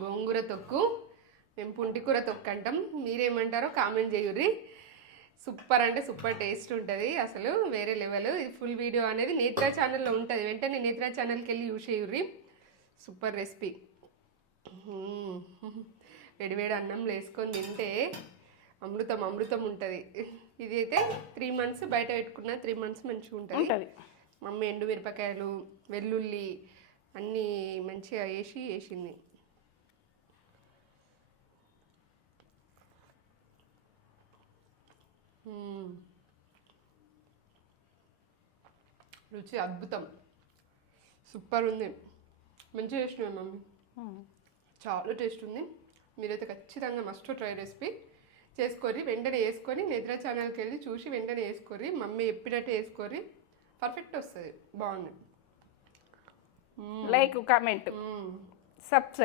గోంగూర తొక్కు, మేము పుంటికూర తొక్కు అంటాం, మీరేమంటారో కామెంట్ చేయుర్రి. సూపర్ అంటే సూపర్ టేస్ట్ ఉంటుంది, అసలు వేరే లెవెల్. ఫుల్ వీడియో అనేది నేత్ర ఛానల్లో ఉంటుంది, వెంటనే నేత్ర ఛానల్కి వెళ్ళి యూస్ చేయుర్రి. Super recipe. వేడివేడి అన్నంలో వేసుకొని తింటే అమృతం అమృతం ఉంటుంది. ఇది అయితే 3 months బయట పెట్టుకున్న 3 months మంచిగా ఉంటుంది. మమ్మీ ఎండు మిరపకాయలు, వెల్లుల్లి అన్నీ మంచిగా వేసింది. రుచి అద్భుతం, సూపర్ ఉంది. మంచిగా చేసినాయి మమ్మీ, చాలా టేస్ట్ ఉంది. మీరైతే ఖచ్చితంగా మస్ట్ ట్రై రెసిపీ చేసుకోరి. వెంటనే వేసుకొని నిద్ర ఛానల్కి వెళ్ళి చూసి వెంటనే వేసుకోరి. మమ్మీ చెప్పినట్టు వేసుకోరి, పర్ఫెక్ట్ వస్తుంది, బాగుంది. Like, comment, subscribe.